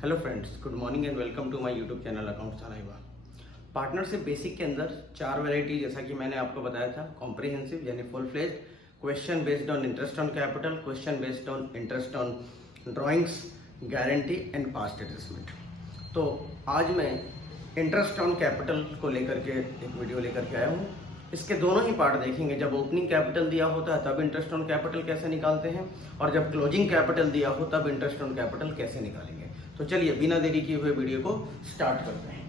Hello friends, good morning and welcome to my YouTube channel account सालाइवा। Partnership basic के अंदर 4 variety, जैसा कि मैंने आपको बताया था, कॉम्प्रिहेंसिव यानी full fledged, question based on interest on capital, question based on interest on drawings, guarantee and past adjustment. तो आज मैं इंटरेस्ट ऑन कैपिटल को लेकर के एक वीडियो लेकर के आया हूँ। इसके दोनों ही पार्ट देखेंगे। जब ओपनिंग कैपिटल दिया होता है तब इंटरेस्ट ऑन कैपिटल कैसे निकालते हैं, और जब क्लोजिंग कैपिटल दिया हो तब इंटरेस्ट ऑन कैपिटल कैसे निकालेंगे। तो चलिए बिना देरी किए हुए वीडियो को स्टार्ट करते हैं।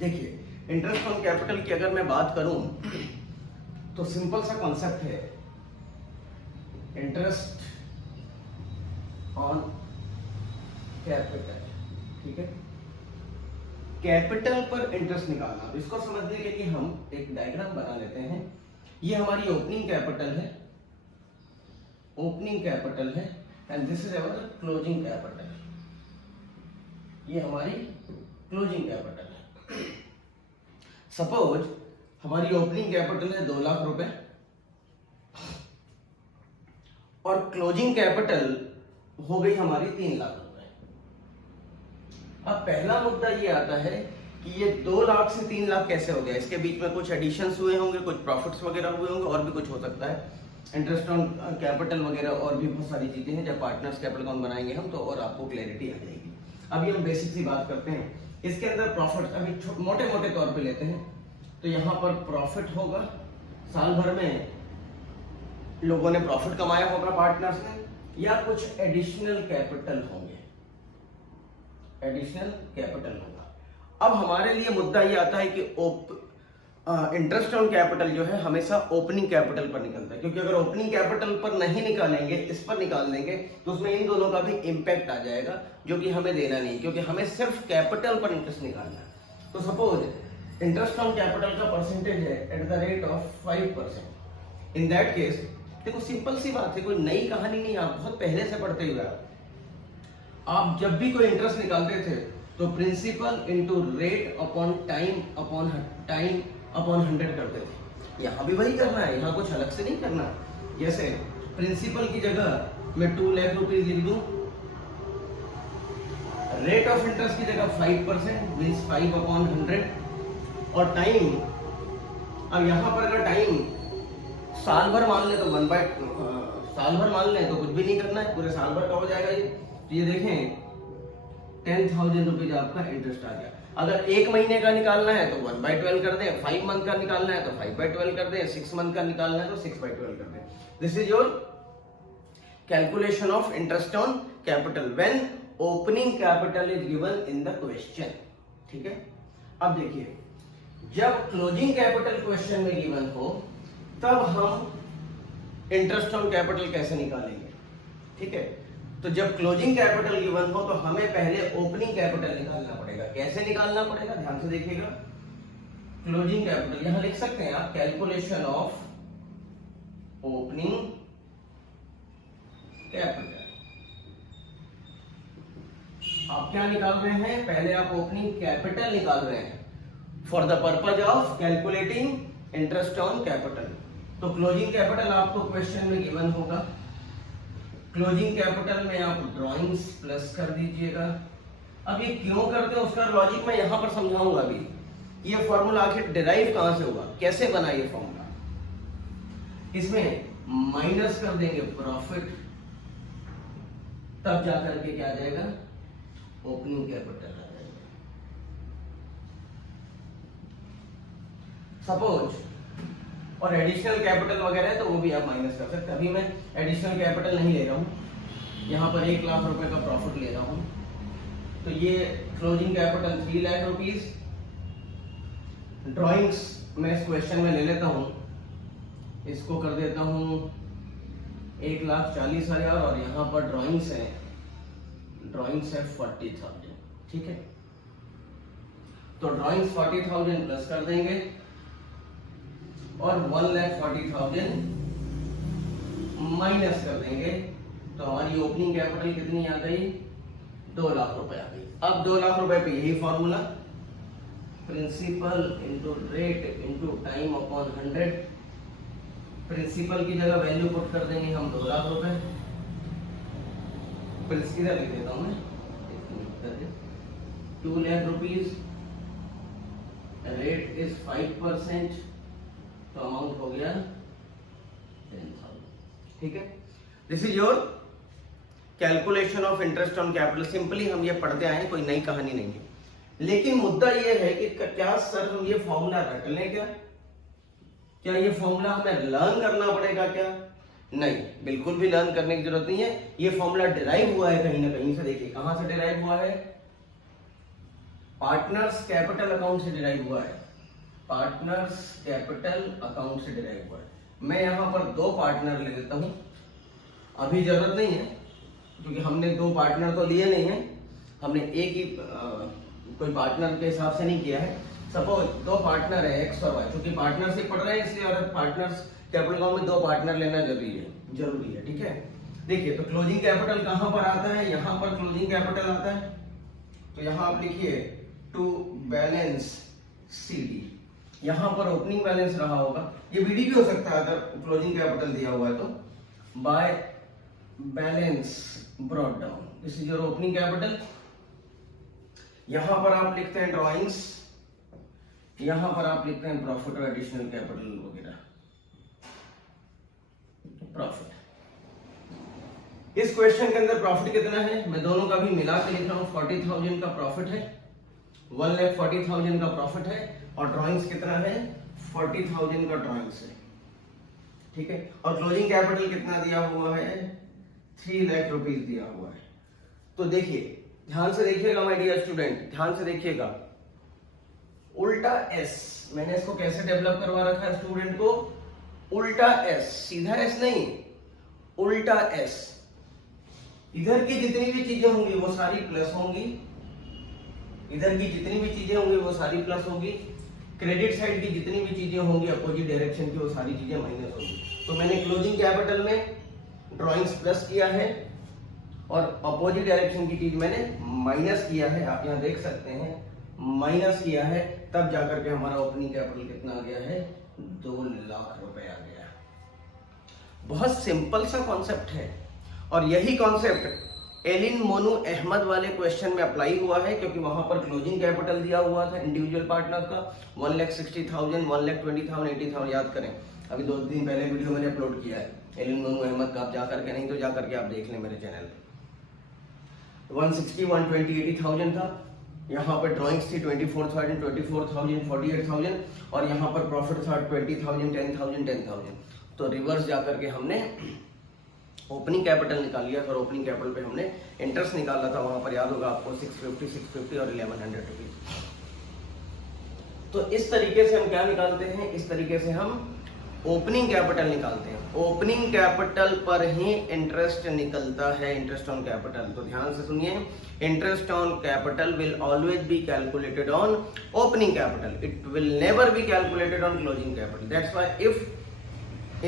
देखिए, इंटरेस्ट ऑन कैपिटल की अगर मैं बात करूं तो सिंपल सा कॉन्सेप्ट है, इंटरेस्ट ऑन कैपिटल। ठीक है, कैपिटल पर इंटरेस्ट निकालना। इसको समझने के लिए हम एक डायग्राम बना लेते हैं। ये हमारी ओपनिंग कैपिटल है, ओपनिंग कैपिटल है, and this is our closing capital. ये हमारी क्लोजिंग कैपिटल है। सपोज हमारी ओपनिंग कैपिटल है 2 लाख रुपए और क्लोजिंग कैपिटल हो गई हमारी 3 लाख रुपए। अब पहला मुद्दा ये आता है कि ये 2 लाख से 3 लाख कैसे हो गया। इसके बीच में कुछ एडिशंस हुए होंगे, कुछ प्रॉफिट्स वगैरह हुए होंगे, और भी कुछ हो सकता है, इंटरेस्ट ऑन कैपिटल वगैरह, और भी बहुत सारी चीजें हैं। जब पार्टनर्स कैपिटल अकाउंट बनाएंगे हम तो और आपको क्लैरिटी आ जाएगी। अभी हम बेसिक सी बात करते हैं। इसके अंदर प्रॉफिट अभी मोटे मोटे तौर पे लेते हैं। तो यहाँ पर प्रॉफिट होगा, साल भर में लोगों ने प्रॉफिट कमाया होगा पार्टनर्स ने, या कुछ एडिशनल कैपिटल होंगे, एडिशनल कैपिटल होगा। अब हमारे लिए मुद्दा ये आता है कि इंटरेस्ट ऑन कैपिटल जो है हमेशा ओपनिंग कैपिटल पर निकलता है, क्योंकि अगर ओपनिंग कैपिटल पर नहीं निकालेंगे, इस पर निकाल देंगे, तो उसमें इन दोनों का भी इंपैक्ट आ जाएगा, जो कि हमें देना नहीं, क्योंकि हमें सिर्फ कैपिटल पर इंटरेस्ट निकालना है। तो सपोज इंटरेस्ट ऑन कैपिटल का परसेंटेज है at the rate of 5%। In that case देखो, सिंपल सी बात है, कोई नई कहानी नहीं, आप बहुत पहले से पढ़ते हुए आप जब भी कोई इंटरेस्ट निकालते थे तो principal into rate upon time upon 100 करते थे। यहाँ भी वही करना है, यहाँ कुछ अलग से नहीं करना। जैसे प्रिंसिपल की जगह मैं 2 लाख रुपीज लिख दूं, रेट ऑफ इंटरेस्ट की जगह 5% मींस 5/100, और टाइम, अब यहाँ पर अगर टाइम साल भर मान ले तो साल भर मान ले तो कुछ भी नहीं करना है, पूरे साल भर का हो जाएगा ये। तो ये देखें 10,000 रुपीज आपका इंटरेस्ट आ गया। अगर 1 महीने का निकालना है तो 1/12 कर दें, 5 मंथ का निकालना है तो 5/12 कर दें, 6 मंथ का निकालना है तो 6/12 कर दें। This is your calculation of interest on capital when opening capital is given in the question. ठीक है, अब देखिए, जब क्लोजिंग कैपिटल क्वेश्चन में गिवन हो तब हम इंटरेस्ट ऑन कैपिटल कैसे निकालेंगे। ठीक है, तो जब क्लोजिंग कैपिटल गिवन हो तो हमें पहले ओपनिंग कैपिटल निकालना पड़ेगा। कैसे निकालना पड़ेगा, ध्यान से देखिएगा। क्लोजिंग कैपिटल यहां लिख सकते हैं आप, कैलकुलेशन ऑफ ओपनिंग कैपिटल। आप क्या निकाल रहे हैं, पहले आप ओपनिंग कैपिटल निकाल रहे हैं for the purpose of calculating interest on capital. तो क्लोजिंग कैपिटल आपको क्वेश्चन में गिवन होगा। क्लोजिंग कैपिटल में आप ड्राइंग्स प्लस कर दीजिएगा। अब ये क्यों करते हैं उसका लॉजिक मैं यहां पर समझाऊंगा। अभी ये फॉर्मूला आखिर डिराइव कहां से होगा, कैसे बना ये फॉर्मूला। इसमें माइनस कर देंगे प्रॉफिट, तब जाकर के क्या आ जाएगा, ओपनिंग कैपिटल आ जाएगा। सपोज और एडिशनल कैपिटल वगैरह है तो वो भी आप माइनस कर सकते हैं। अभी मैं एडिशनल कैपिटल नहीं ले रहा हूं, यहां पर 1 लाख रुपए का प्रॉफिट ले रहा हूं, तो ये closing capital 3 lakh rupees. Drawings मैं इस क्वेश्चन में ले लेता हूं, इसको कर देता हूं 1,40,000, और यहां पर ड्राइंग्स है 40,000। ठीक है, तो ड्राइंग्स 40,000 प्लस कर देंगे और 1,40,000 माइनस कर देंगे, तो हमारी ओपनिंग कैपिटल कितनी आ गई, 2 लाख रुपए आ गई। अब 2 लाख रुपए पे यही formula, principal into rate into time upon 100। Principal की जगह वैल्यू पुट कर देंगे हम 2 लाख रुपए, इधर लिख देता हूं मैं, 2 लाख रुपीज, रेट इज 5%, तो अमाउंट हो गया 10,000। ठीक है, this is your calculation of interest on capital. Simply हम ये पढ़ते आए, कोई नई कहानी नहीं है। लेकिन मुद्दा ये है कि क्या सर हम ये फॉर्मूला रट लें क्या ये फॉर्मूला हमें लर्न करना पड़ेगा क्या? नहीं, बिल्कुल भी लर्न करने की जरूरत नहीं है। ये फॉर्मूला डिराइव हुआ है कहीं ना कहीं से। देखिए कहां से डिराइव हुआ है, पार्टनर्स कैपिटल अकाउंट से डिराइव हुआ है। पार्टनर्स कैपिटल अकाउंट से डिराइव हुआ है। मैं यहां पर 2 पार्टनर ले लेता हूं, अभी जरूरत नहीं है क्योंकि हमने 2 पार्टनर तो लिए नहीं है, हमने एक ही कोई पार्टनर के हिसाब से नहीं किया है। सपोज 2 पार्टनर है एक्स और वाई, क्योंकि पार्टनरशिप पढ़ रहे हैं इसलिए और पार्टनर्स कैपिटल अकाउंट में 2 पार्टनर लेना जरूरी है। ठीक है, देखिए तो क्लोजिंग कैपिटल कहां पर आता है, यहां पर क्लोजिंग कैपिटल आता है। तो यहां आप लिखिए टू बैलेंस सीडी, यहां पर ओपनिंग बैलेंस रहा होगा, ये बीडी भी हो सकता है अगर क्लोजिंग कैपिटल दिया हुआ है तो, by balance brought down, this is your opening capital. यहां पर आप लिखते हैं ड्रॉइंग्स, यहां पर आप लिखते हैं प्रॉफिट और एडिशनल कैपिटल वगैरह, प्रॉफिट। इस क्वेश्चन के अंदर प्रॉफिट कितना है, मैं दोनों का भी मिला के लिख रहा हूं, 40,000 का प्रॉफिट है, 1,40,000 का प्रॉफिट है, और ड्रॉइंग्स कितना है, 40,000 का ड्रॉइंग्स है। ठीक है, और क्लोजिंग कैपिटल कितना दिया हुआ है, 3 लाख रुपीज दिया हुआ है। तो देखिए ध्यान से देखिएगा माय डियर स्टूडेंट, ध्यान से देखिएगा, उल्टा एस, मैंने इसको कैसे डेवलप करवा रखा है स्टूडेंट को, उल्टा एस, सीधा एस नहीं, उल्टा एस। इधर की जितनी भी चीजें होंगी वो सारी प्लस होंगी, इधर की जितनी भी चीजें होंगी वो सारी प्लस होगी, क्रेडिट साइड की जितनी भी चीजें होंगी अपोजिट डायरेक्शन की वो सारी चीजें माइनस होगी। तो मैंने क्लोजिंग कैपिटल में ड्रॉइंग्स प्लस किया है और अपोजिट डायरेक्शन की चीज मैंने माइनस किया है, आप यहां देख सकते हैं माइनस किया है, तब जाकर के हमारा ओपनिंग कैपिटल कितना आ गया है, 2 लाख रुपए आ गया। बहुत सिंपल सा कॉन्सेप्ट है और यही कॉन्सेप्ट एलिन मोनू अहमद वाले क्वेश्चन में अप्लाई हुआ है, क्योंकि वहां पर क्लोजिंग कैपिटल दिया हुआ था इंडिविजुअल पार्टनर का 1,60,000, 1,20,000, 80,000, याद करें। अभी 2 दिन पहले वीडियो मैंने अपलोड किया है एलिन मोनू अहमद का, आप जाकर के, नहीं तो जाकर के आप देख लें मेरे चैनल पे। 160, 120, 80,000 था, यहाँ पर ड्रॉइंग्स थी 24,000, 24,000, 48,000, और यहाँ पर प्रॉफिट था 20,000, 10,000, 10,000। तो रिवर्स जाकर के हमने ओपनिंग कैपिटल निकाल लिया था और ओपनिंग कैपिटल पे हमने इंटरेस्ट निकाला था, वहां पर याद होगा आपको 650 और 1,100 रुपीज। तो इस तरीके से हम क्या निकालते हैं, इस तरीके से हम ओपनिंग कैपिटल निकालते हैं। ओपनिंग कैपिटल पर ही इंटरेस्ट निकलता है, इंटरेस्ट ऑन कैपिटल। तो ध्यान से सुनिए, interest on capital will always be calculated on opening capital, it will never be calculated on closing capital. That's why if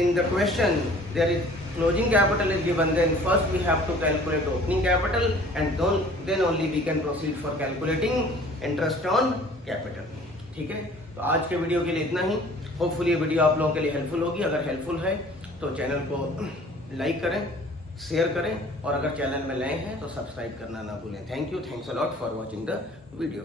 in the question there is closing capital is given, then first we have to calculate opening capital and then only we can proceed for calculating interest on capital। ठीक है, तो आज के video के लिए इतना ही। Hopefully ये video आप लोगों के लिए हेल्पफुल होगी। अगर हेल्पफुल है तो चैनल को लाइक करें, शेयर करें, और अगर चैनल में नए हैं तो सब्सक्राइब करना ना भूलें। Thank you, thanks a lot for watching the video.